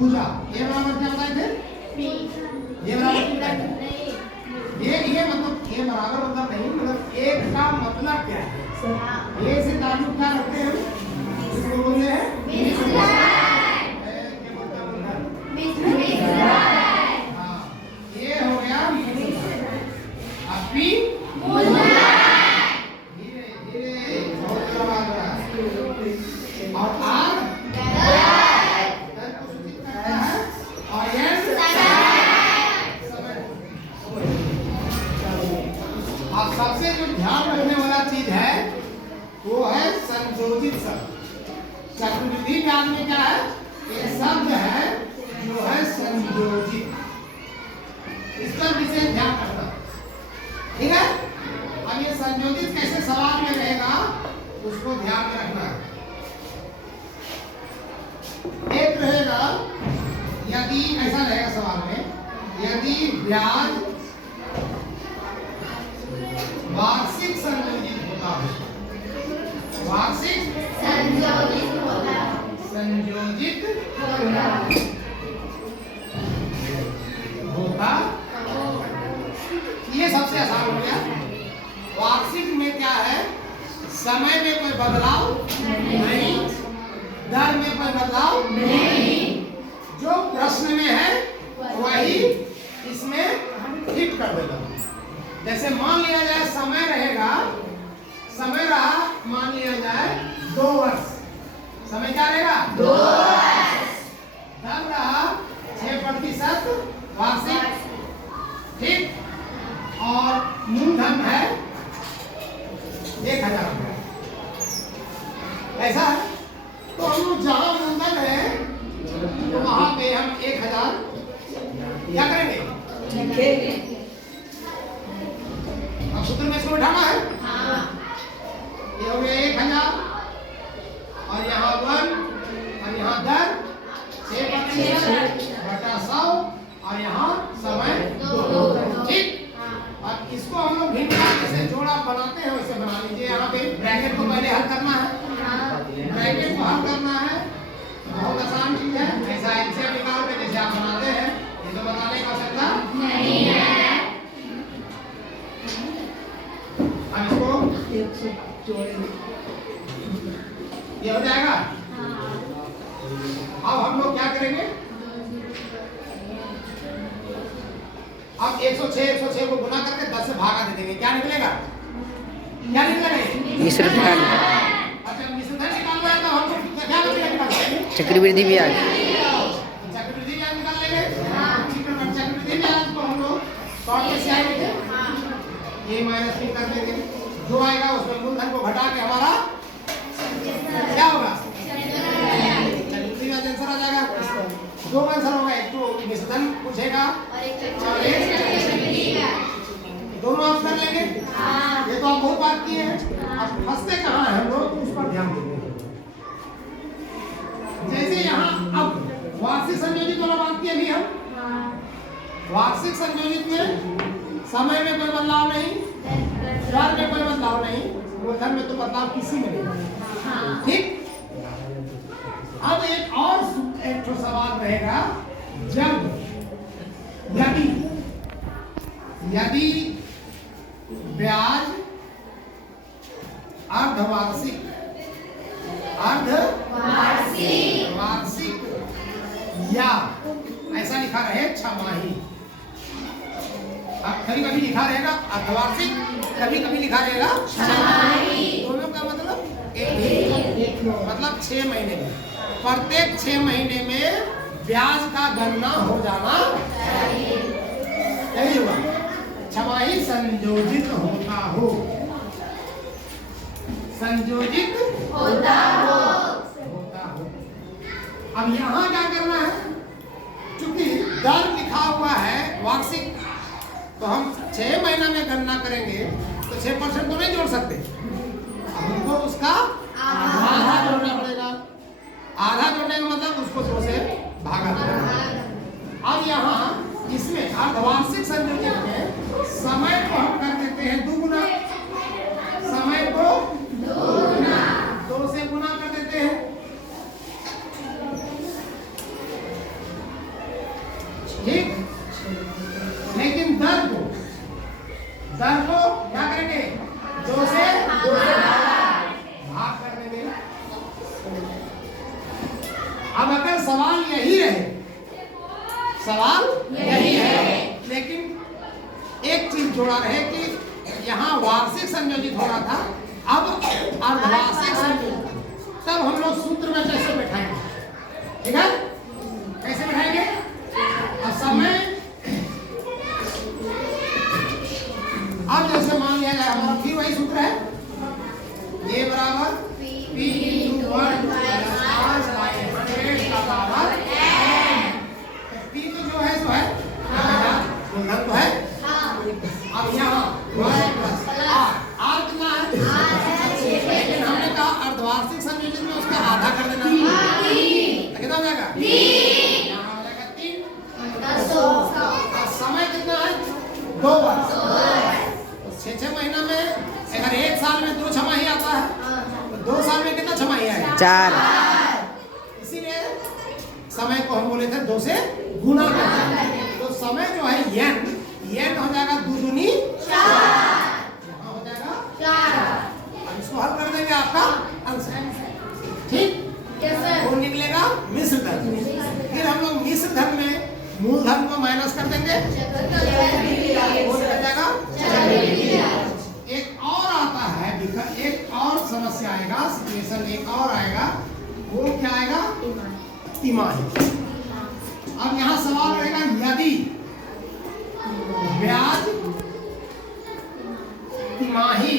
भुजा। ये बराबर क्या बताए थे? ये बराबर क्या है? ये मतलब ये बराबर मतलब नहीं, मतलब एक का मतलब क्या है? ये से ताल्लुक क्या रखते हैं? इसको बोलते हैं हाँ, ये हो गया अपी धीरे धीरे बहुत बड़ा बात है। और आग को सूचित करता है और ये अब सबसे जो ध्यान रखने वाला चीज है वो है संयोजित शब्द। चक्रवृद्धि काल में क्या है? एक शब्द है जो है संयोजित, इस पर विशेष ध्यान रखना, ठीक है। अब ये संयोजित कैसे सवाल में रहेगा उसको ध्यान में रखना है। एक रहेगा यदि, ऐसा रहेगा सवाल में, यदि ब्याज वार्षिक संयोजित होता है, वार्षिक संयोजित होता है, संयोजित होता, ये सबसे आसान हो गया। वार्षिक में क्या है? समय में कोई बदलाव नहीं, दर में कोई बदलाव नहीं, जो प्रश्न में है वही इसमें फिट कर देगा। जैसे मान लिया जाए समय रहेगा, समय रहा मान लिया जाए 2 वर्ष, समय क्या रहेगा? 2 वर्ष। दर रहा 6% वार्षिक, ठीक, और मूलधन है 1000 रुपया, ऐसा है। तो हम लोग जहां मूलधन है तो वहां पे हम 1000 क्या करेंगे? अब सूत्र में इसको उठाना है। ये हो गया 1000 और यहाँ 1 और यहाँ दर 6/100 और यहाँ समय 2, ठीक। अब इसको हम लोग भिन्नता जैसे जोड़ा बनाते हैं वैसे बना लीजिए। यहाँ पे ब्रैकेट को पहले हल करना है, ब्रैकेट को हल करना है, बहुत आसान चीज है। ऐसा एलसीएम निकाल के जैसे आप बनाते हैं, ये तो बताने की आवश्यकता नहीं है। अब इसको ये हो जाएगा। अब हम लोग क्या करेंगे? अब 106 को गुना करके 10 से भागा दे देंगे, क्या निकलेगा? क्या निकलेगा? मिश्रित धन। अच्छा, मिश्रित धन निकालना है तो हम लोग क्या करेंगे? चक्रवृद्धि ब्याज, चक्रवृद्धि ब्याज निकाल लेंगे। चक्रवृद्धि ब्याज को हम लोग शॉर्ट में से आएंगे, ये माइनस भी कर देंगे, जो आएगा उसमें मूलधन को घटा के हमारा क्या होगा? चक्रवृद्धि ब्याज आंसर आ जाएगा। 2 आंसर होगा, एक तो मिश्रित धन पूछेगा और एक दोनों आप कर लेंगे। ये तो आप बहुत बात किए हैं। अब फंसते कहाँ हैं हम लोग, उस पर ध्यान देंगे। जैसे यहाँ अब वार्षिक संयोजित वाला बात किया भी हम, वार्षिक संयोजित में समय में कोई बदलाव नहीं, दर में कोई बदलाव नहीं, मूलधन में तो बदलाव किसी में नहीं, ठीक। अब एक और सवाल रहेगा, जब यदि ब्याज अर्धवार्षिक या ऐसा लिखा रहे छमाही, अब कभी कभी लिखा रहेगा अर्धवार्षिक, कभी कभी लिखा रहेगा छमाही, दोनों का मतलब एक मतलब 6 महीने में, प्रत्येक 6 महीने में ब्याज का गणना हो जाना चाहिए, यही हुआ। छमाही संयोजित होता हो, संयोजित होता हो। अब यहाँ क्या करना है? चूंकि दर लिखा हुआ है वार्षिक, तो हम 6 महीना में गणना करेंगे तो 6% तो नहीं जोड़ सकते, अब हमको उसका आधा जोड़ना पड़ेगा। आधा जोड़ने का मतलब उसको 2 से भागा देना। अब यहाँ इसमें अर्धवार्षिक संयोजित में समय को हम कर देते हैं 2 गुना, समय को 2 से गुना कर देते हैं। सवाल यही रहे, सवाल यही है, लेकिन एक चीज जोड़ा रहे कि यहाँ वार्षिक संयोजित हो रहा था, अब अर्धवार्षिक संयोजित। तब हम लोग सूत्र में कैसे बैठाएंगे? ठीक है, कैसे बैठाएंगे? और समय अब जैसे मान लिया जाए हमारा फिर वही सूत्र है, ये बराबर P into 1 minus R by 100 का पावर n। P तो जो है सो है, मूलधन तो है। अब यहाँ 1 plus R कितना है? लेकिन हमने कहा अर्धवार्षिक संयोजन में उसका आधा कर देना। कितना हो जाएगा? 3। यहाँ हो जाएगा 3। समय कितना है? 2 वर्ष। 6 महीना में अगर 1 साल में 2 छमाही आता है, तो 2 साल में कितना छमाही आएगा? 4। इसीलिए समय को हम बोले थे 2 से गुना करना। तो समय जो है n हो जाएगा 2 दूनी 4, यहाँ हो जाएगा 4। अब इसको हल कर देंगे, आपका आंसर ठीक। वो निकलेगा मिश्र धन। फिर हम लोग मिश्र धन में मूलधन को माइनस कर देंगे, वो निकल जाएगा। एक और आता है, एक और समस्या आएगा, सिचुएशन एक और आएगा, वो क्या आएगा? तिमाही। अब यहाँ सवाल रहेगा यदि ब्याज तिमाही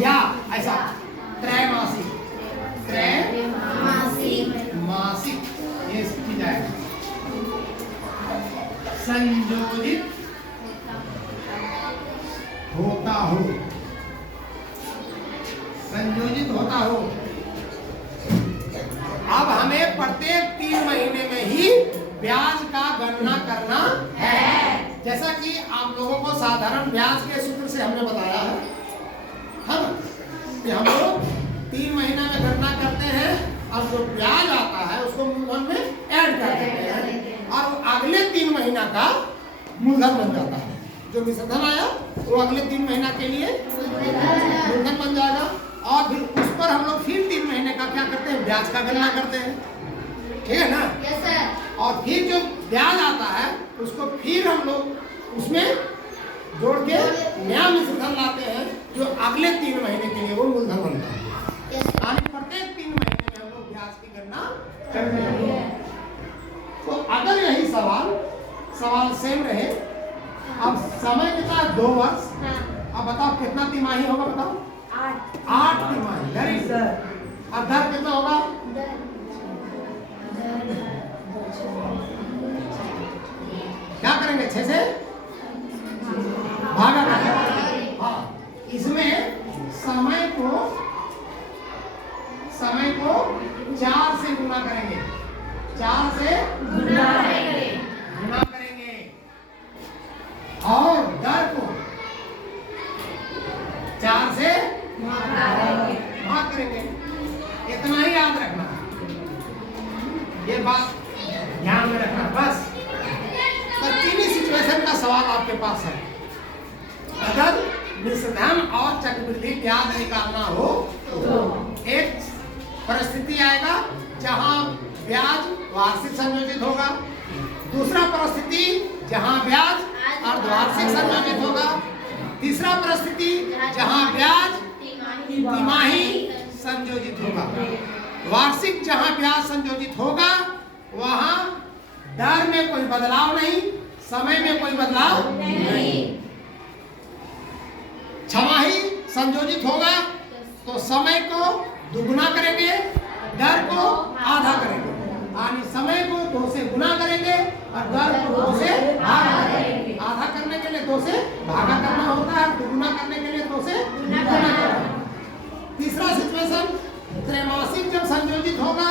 या ऐसा त्रैमासिक ये की जाएगा संयोजित होता हो, संयोजित होता हो। अब हमें प्रत्येक 3 महीने में ही ब्याज का गणना करना है, जैसा कि आप लोगों को साधारण ब्याज के सूत्र से हमने बताया है। हम लोग 3 महीना में गणना करते हैं और जो ब्याज आता है उसको मूलधन में ऐड कर देते हैं और अगले 3 महीना का मूलधन बन जाता है। जो मिश्रधन आया वो अगले 3 महीना के लिए मूलधन बन जाएगा और फिर उस पर हम लोग फिर 3 महीने का क्या करते हैं? ब्याज का गणना करते हैं। ठीक है ना? Yes sir. और फिर जो ब्याज आता है उसको फिर हम लोग उसमें जोड़ के नया मिश्रधन लाते हैं जो अगले 3 महीने के लिए वो मूलधन बनता है। प्रत्येक 3 महीने में हम लोग ब्याज की गणना करते हैं। तो अगर यही सवाल सेम रहे, अब समय कितना? 2 वर्ष। अब बताओ कितना तिमाही होगा? बताओ 8 तिमाही। Very good. अब दर कितना होगा? क्या करेंगे? 6 से भागा करेंगे। हाँ, इसमें समय को 4 से गुना करेंगे, 4 से गुना करेंगे और दर को 4 से भाग करेंगे। इतना ही याद रखना, ये बात ध्यान में रखना बस। तो 3 सिचुएशन का सवाल आपके पास है। अगर मिश्रधन और चक्रवृद्धि ब्याज निकालना हो तो एक परिस्थिति आएगा जहां ब्याज वार्षिक संयोजित होगा, दूसरा परिस्थिति जहां ब्याज अर्धवार्षिक संयोजित होगा, तीसरा परिस्थिति जहां ब्याज तिमाही संयोजित होगा। वार्षिक जहां ब्याज संयोजित होगा वहां दर में कोई बदलाव नहीं, समय में कोई बदलाव नहीं। छमाही संयोजित होगा तो समय को दुगुना करेंगे, दर को आधा करेंगे, यानी समय को 2 से गुना करेंगे और दर को 2 से भागा करेंगे। आधा करने के लिए 2 से भागा करना होता है, दुगुना करने के लिए 2 से गुना करना। तीसरा सिचुएशन त्रैमासिक जब संयोजित होगा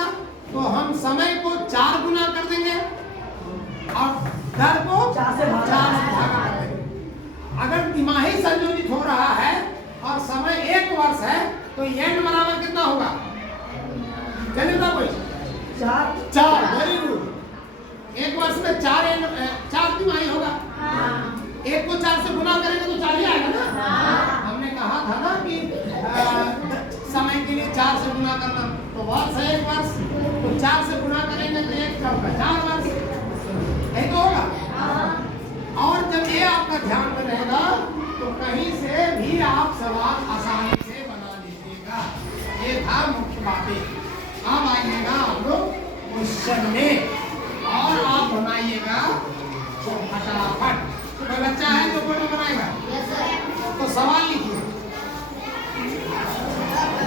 तो हम समय को 4 गुना कर देंगे और दर को 4 से भागा कर देंगे। अगर तिमाही संयोजित हो रहा है और समय 1 वर्ष है तो n बराबर कितना होगा? चलिए ना कोई 4। Very good. 1 वर्ष में 4 तिमाही होगा। 1 को 4 से गुना करेंगे तो 4 ही आएगा ना। हमने कहा था ना कि समय के लिए 4 से गुना करना, तो वर्ष है 1 वर्ष 4 से गुना करेंगे तो 1 चौका 4 बार से नहीं तो होगा। और जब ये आपका ध्यान में रहेगा तो कहीं से भी आप सवाल आसानी से बना लीजिएगा। ये था मुख्य बातें। अब आइएगा आप लोग क्वेश्चन में और आप बनाइएगा फटाफट। कोई बच्चा है जो फोटो बनाएगा?